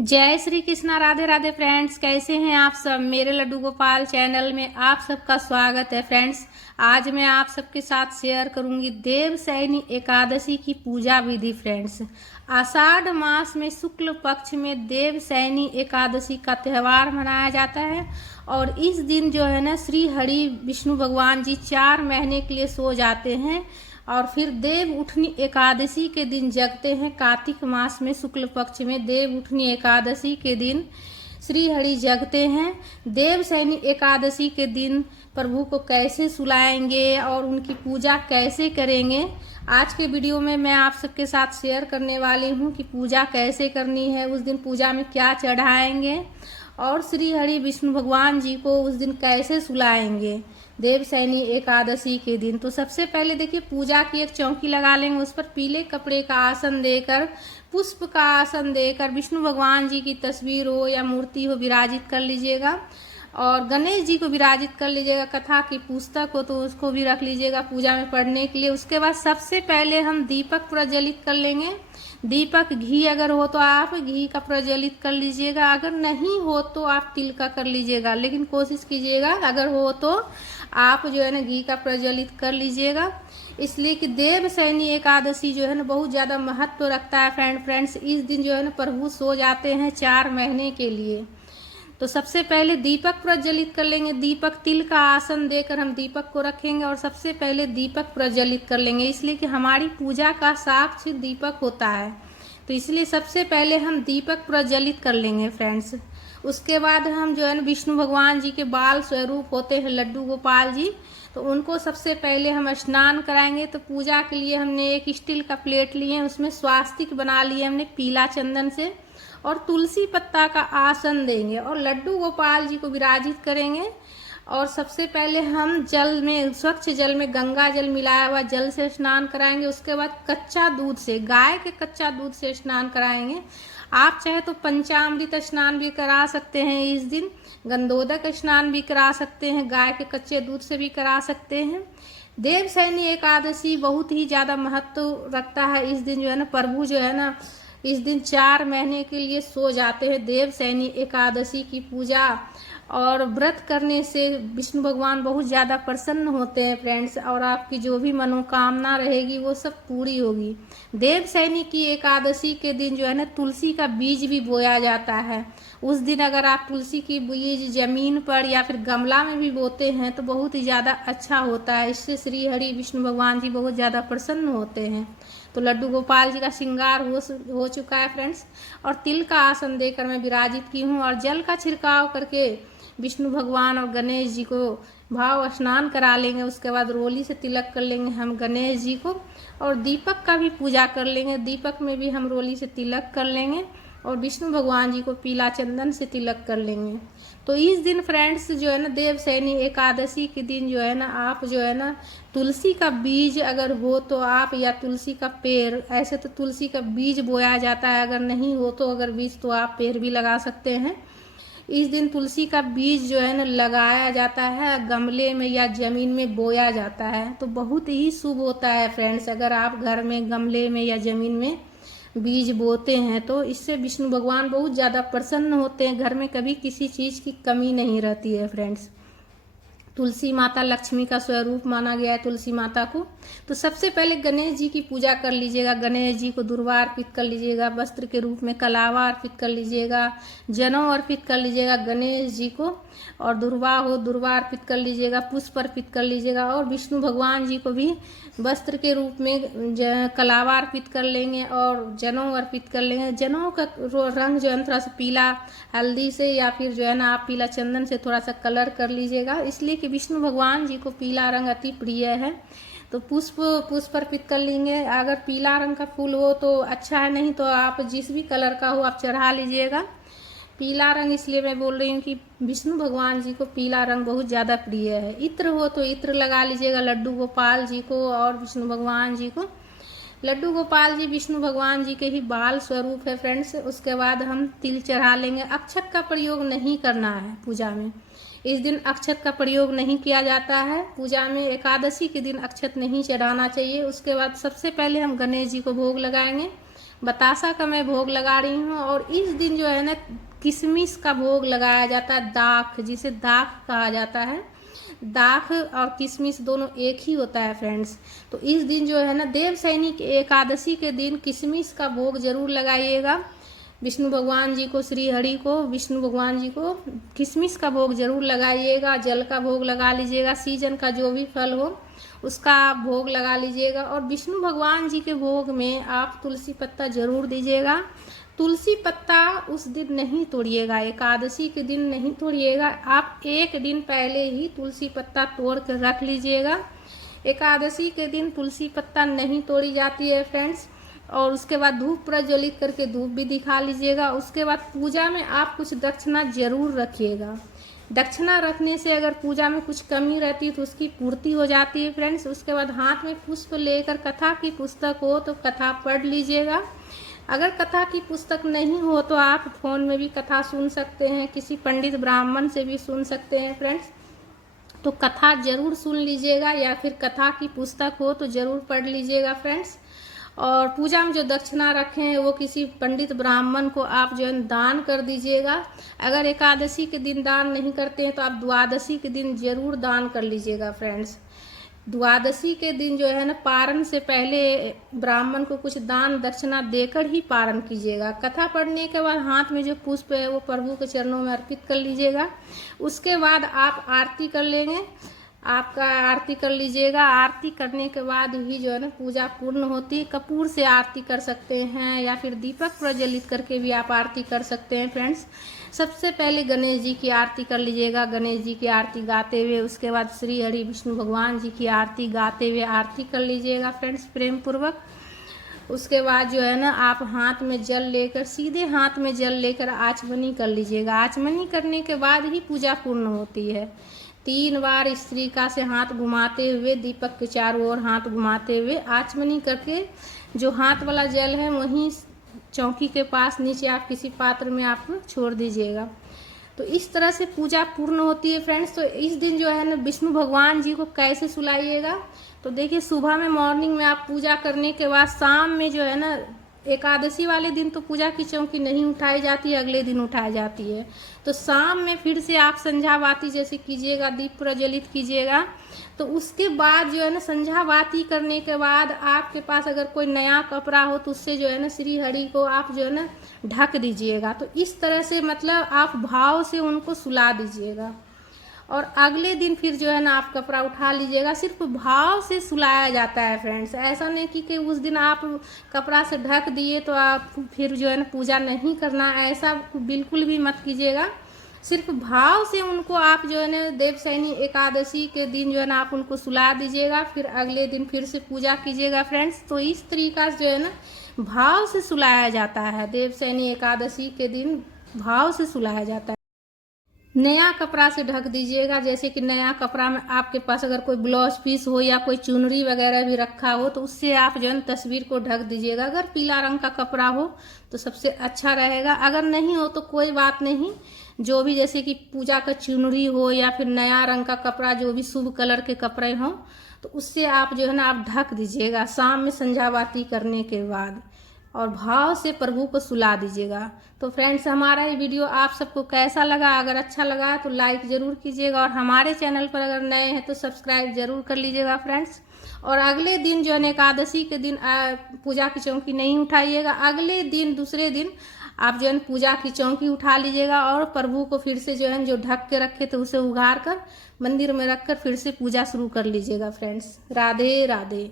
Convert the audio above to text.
जय श्री कृष्णा। राधे राधे फ्रेंड्स, कैसे हैं आप सब। मेरे लड्डू गोपाल चैनल में आप सबका स्वागत है फ्रेंड्स। आज मैं आप सबके साथ शेयर करूंगी देवशयनी एकादशी की पूजा विधि फ्रेंड्स। आषाढ़ मास में शुक्ल पक्ष में देवशयनी एकादशी का त्यौहार मनाया जाता है और इस दिन जो है ना श्री हरि विष्णु भगवान जी 4 महीने के लिए सो जाते हैं और फिर देव उठनी एकादशी के दिन जगते हैं। कार्तिक मास में शुक्ल पक्ष में देव उठनी एकादशी के दिन श्री हरि जगते हैं। देवशयनी एकादशी के दिन प्रभु को कैसे सुलाएंगे और उनकी पूजा कैसे करेंगे, आज के वीडियो में मैं आप सबके साथ शेयर करने वाली हूँ कि पूजा कैसे करनी है, उस दिन पूजा में क्या चढ़ाएंगे और श्री हरि विष्णु भगवान जी को उस दिन कैसे सुलाएंगे देवशयनी एकादशी के दिन। तो सबसे पहले देखिए, पूजा की एक चौकी लगा लेंगे, उस पर पीले कपड़े का आसन देकर, पुष्प का आसन देकर विष्णु भगवान जी की तस्वीर हो या मूर्ति हो विराजित कर लीजिएगा और गणेश जी को विराजित कर लीजिएगा। कथा की पुस्तक हो तो उसको भी रख लीजिएगा पूजा में पढ़ने के लिए। उसके बाद सबसे पहले हम दीपक प्रज्वलित कर लेंगे। दीपक घी अगर हो तो आप घी का प्रज्वलित कर लीजिएगा, अगर नहीं हो तो आप तिल का कर लीजिएगा, लेकिन कोशिश कीजिएगा अगर हो तो आप जो है ना घी का प्रज्वलित कर लीजिएगा। इसलिए कि देवशयनी एकादशी जो है ना बहुत ज़्यादा महत्व रखता है फ्रेंड्स। इस दिन जो है ना प्रभु सो जाते हैं 4 महीने के लिए। तो सबसे पहले दीपक प्रज्वलित कर लेंगे। दीपक तिल का आसन देकर हम दीपक को रखेंगे और सबसे पहले दीपक प्रज्वलित कर लेंगे, इसलिए कि हमारी पूजा का साक्षी दीपक होता है। तो इसलिए सबसे पहले हम दीपक प्रज्वलित कर लेंगे फ्रेंड्स। उसके बाद हम जो है ना विष्णु भगवान जी के बाल स्वरूप होते हैं लड्डू गोपाल जी, तो उनको सबसे पहले हम स्नान कराएंगे। तो पूजा के लिए हमने एक स्टील का प्लेट लिए, उसमें स्वास्तिक बना लिए हमने पीला चंदन से और तुलसी पत्ता का आसन देंगे और लड्डू गोपाल जी को विराजित करेंगे। और सबसे पहले हम जल में, स्वच्छ जल में गंगा जल मिलाया हुआ जल से स्नान कराएंगे। उसके बाद कच्चा दूध से, गाय के कच्चा दूध से स्नान कराएंगे। आप चाहे तो पंचामृत स्नान भी करा सकते हैं इस दिन, गंधोदक स्नान भी करा सकते हैं, गाय के कच्चे दूध से भी करा सकते हैं। देवशयनी एकादशी बहुत ही ज़्यादा महत्व रखता है। इस दिन जो है ना प्रभु जो है ना इस दिन 4 महीने के लिए सो जाते हैं। देवशयनी एकादशी की पूजा और व्रत करने से विष्णु भगवान बहुत ज़्यादा प्रसन्न होते हैं फ्रेंड्स, और आपकी जो भी मनोकामना रहेगी वो सब पूरी होगी। देवशयनी की एकादशी के दिन जो है ना तुलसी का बीज भी बोया जाता है। उस दिन अगर आप तुलसी की बीज जमीन पर या फिर गमला में भी बोते हैं तो बहुत ही ज़्यादा अच्छा होता है। इससे श्री हरि विष्णु भगवान जी बहुत ज़्यादा प्रसन्न होते हैं। तो लड्डू गोपाल जी का श्रृंगार हो चुका है फ्रेंड्स और तिल का आसन देकर मैं विराजित की हूँ और जल का छिड़काव करके विष्णु भगवान और गणेश जी को भाव स्नान करा लेंगे। उसके बाद रोली से तिलक कर लेंगे हम गणेश जी को और दीपक का भी पूजा कर लेंगे। दीपक में भी हम रोली से तिलक कर लेंगे और विष्णु भगवान जी को पीला चंदन से तिलक कर लेंगे। तो इस दिन फ्रेंड्स जो है ना देवशयनी एकादशी के दिन जो है ना आप जो है ना तुलसी का बीज अगर हो तो आप, या तुलसी का पेड़, ऐसे तो तुलसी का बीज बोया जाता है, अगर नहीं हो तो अगर बीज तो आप पेड़ भी लगा सकते हैं। इस दिन तुलसी का बीज जो है ना लगाया जाता है, गमले में या जमीन में बोया जाता है, तो बहुत ही शुभ होता है फ्रेंड्स। अगर आप घर में गमले में या जमीन में बीज बोते हैं तो इससे विष्णु भगवान बहुत ज़्यादा प्रसन्न होते हैं। घर में कभी किसी चीज़ की कमी नहीं रहती है फ्रेंड्स। तुलसी माता लक्ष्मी का स्वरूप माना गया है तुलसी माता को। तो सबसे पहले गणेश जी की पूजा कर लीजिएगा। गणेश जी को दुर्वा अर्पित कर लीजिएगा, वस्त्र के रूप में कलावा अर्पित कर लीजिएगा, जनेऊ अर्पित कर लीजिएगा गणेश जी को, और दुर्वा हो दुर्वा अर्पित कर लीजिएगा, पुष्प अर्पित कर लीजिएगा और विष्णु भगवान जी को भी वस्त्र के रूप में कलावा अर्पित कर लेंगे और जनेऊ अर्पित कर लेंगे। जनेऊ का रंग जो है थोड़ा सा पीला हल्दी से या फिर जो है ना आप पीला चंदन से थोड़ा सा कलर कर लीजिएगा, इसलिए कि विष्णु भगवान जी को पीला रंग अति प्रिय है। तो पुष्प अर्पित कर लेंगे। अगर पीला रंग का फूल हो तो अच्छा है, नहीं तो आप जिस भी कलर का हो आप चढ़ा लीजिएगा। पीला रंग इसलिए मैं बोल रही हूँ कि विष्णु भगवान जी को पीला रंग बहुत ज़्यादा प्रिय है। इत्र हो तो इत्र लगा लीजिएगा लड्डू गोपाल जी को और विष्णु भगवान जी को। लड्डू गोपाल जी विष्णु भगवान जी के ही बाल स्वरूप है फ्रेंड्स। उसके बाद हम तिल चढ़ा लेंगे। अक्षत का प्रयोग नहीं करना है पूजा में। इस दिन अक्षत का प्रयोग नहीं किया जाता है पूजा में। एकादशी के दिन अक्षत नहीं चढ़ाना चाहिए। उसके बाद सबसे पहले हम गणेश जी को भोग लगाएंगे। बतासा का मैं भोग लगा रही हूँ। और इस दिन जो है ना किशमिश का भोग लगाया जाता है, दाख, जिसे दाख कहा जाता है। दाख और किशमिश दोनों एक ही होता है फ्रेंड्स। तो इस दिन जो है ना देवशयनी एकादशी के दिन किशमिश का भोग जरूर लगाइएगा। विष्णु भगवान जी को, श्री हरि को, विष्णु भगवान जी को किशमिश का भोग जरूर लगाइएगा। जल का भोग लगा लीजिएगा, सीजन का जो भी फल हो उसका भोग लगा लीजिएगा। और विष्णु भगवान जी के भोग में आप तुलसी पत्ता जरूर दीजिएगा। तुलसी पत्ता उस दिन नहीं तोड़िएगा, एकादशी के दिन नहीं तोड़िएगा। आप एक दिन पहले ही तुलसी पत्ता तोड़ कर रख लीजिएगा। एकादशी के दिन तुलसी पत्ता नहीं तोड़ी जाती है फ्रेंड्स। और उसके बाद धूप प्रज्वलित करके धूप भी दिखा लीजिएगा। उसके बाद पूजा में आप कुछ दक्षिणा जरूर रखिएगा। दक्षिणा रखने से अगर पूजा में कुछ कमी रहती है तो उसकी पूर्ति हो जाती है फ्रेंड्स। उसके बाद हाथ में पुष्प लेकर कथा की पुस्तक हो तो कथा पढ़ लीजिएगा। अगर कथा की पुस्तक नहीं हो तो आप फोन में भी कथा सुन सकते हैं, किसी पंडित ब्राह्मण से भी सुन सकते हैं फ्रेंड्स। तो कथा जरूर सुन लीजिएगा, या फिर कथा की पुस्तक हो तो जरूर पढ़ लीजिएगा फ्रेंड्स। और पूजा में जो दक्षिणा रखे हैं वो किसी पंडित ब्राह्मण को आप जो है दान कर दीजिएगा। अगर एकादशी के दिन दान नहीं करते हैं तो आप द्वादशी के दिन जरूर दान कर लीजिएगा फ्रेंड्स। द्वादशी के दिन जो है ना पारण से पहले ब्राह्मण को कुछ दान दक्षिणा देकर ही पारण कीजिएगा। कथा पढ़ने के बाद हाथ में जो पुष्प है वो प्रभु के चरणों में अर्पित कर लीजिएगा। उसके बाद आप आरती कर लेंगे, आपका आरती कर लीजिएगा। आरती करने के बाद ही जो है ना पूजा पूर्ण होती है। कपूर से आरती कर सकते हैं या फिर दीपक प्रज्वलित करके भी आप आरती कर सकते हैं फ्रेंड्स। सबसे पहले गणेश जी की आरती कर लीजिएगा, गणेश जी की आरती गाते हुए। उसके बाद श्री हरि विष्णु भगवान जी की आरती गाते हुए आरती कर लीजिएगा फ्रेंड्स प्रेम पूर्वक। उसके बाद जो है ना आप हाथ में जल लेकर, सीधे हाथ में जल लेकर आचमनी कर लीजिएगा। आचमनी करने के बाद ही पूजा पूर्ण होती है। 3 बार स्त्रिका से हाथ घुमाते हुए, दीपक के चारों ओर हाथ घुमाते हुए आचमनी करके जो हाथ वाला जल है वहीं चौकी के पास नीचे आप किसी पात्र में आप छोड़ दीजिएगा। तो इस तरह से पूजा पूर्ण होती है फ्रेंड्स। तो इस दिन जो है ना विष्णु भगवान जी को कैसे सुलाइएगा, तो देखिए सुबह में मॉर्निंग में आप पूजा करने के बाद शाम में जो है ना एकादशी वाले दिन तो पूजा की चौकी नहीं उठाई जाती है, अगले दिन उठाई जाती है। तो शाम में फिर से आप संध्या बाती जैसे कीजिएगा, दीप प्रज्वलित कीजिएगा। तो उसके बाद जो है ना संध्या बाती करने के बाद आपके पास अगर कोई नया कपड़ा हो तो उससे जो है ना श्री हरि को आप जो है ना ढक दीजिएगा। तो इस तरह से मतलब आप भाव से उनको सुला दीजिएगा। और अगले दिन फिर जो है ना आप कपड़ा उठा लीजिएगा। सिर्फ भाव से सुलाया जाता है फ्रेंड्स। ऐसा नहीं कि उस दिन आप कपड़ा से ढक दिए तो आप फिर जो है ना पूजा नहीं करना, ऐसा बिल्कुल भी मत कीजिएगा। सिर्फ भाव से उनको आप जो है ना देवशयनी एकादशी के दिन जो है ना आप उनको सुला दीजिएगा। फिर अगले दिन फिर से पूजा कीजिएगा फ्रेंड्स। तो इस तरीका से जो है ना भाव से सुलाया जाता है। देवशयनी एकादशी के दिन भाव से सुलाया जाता है। नया कपड़ा से ढक दीजिएगा। जैसे कि नया कपड़ा में आपके पास अगर कोई ब्लाउज पीस हो या कोई चुनरी वगैरह भी रखा हो तो उससे आप जो है तस्वीर को ढक दीजिएगा। अगर पीला रंग का कपड़ा हो तो सबसे अच्छा रहेगा, अगर नहीं हो तो कोई बात नहीं। जो भी जैसे कि पूजा का चुनरी हो या फिर नया रंग का कपड़ा, जो भी शुभ कलर के कपड़े हों तो उससे आप जो है ना आप ढक दीजिएगा शाम में संध्या बाती करने के बाद। और भाव से प्रभु को सुला दीजिएगा। तो फ्रेंड्स हमारा ये वीडियो आप सबको कैसा लगा, अगर अच्छा लगा तो लाइक ज़रूर कीजिएगा। और हमारे चैनल पर अगर नए हैं तो सब्सक्राइब जरूर कर लीजिएगा फ्रेंड्स। और अगले दिन जो है एकादशी के दिन पूजा की चौकी नहीं उठाइएगा। अगले दिन दूसरे दिन आप जो है पूजा की चौकी उठा लीजिएगा और प्रभु को फिर से जो है जो ढक के रखे थे उसे उगाड़ कर मंदिर में रखकर फिर से पूजा शुरू कर लीजिएगा फ्रेंड्स। राधे राधे।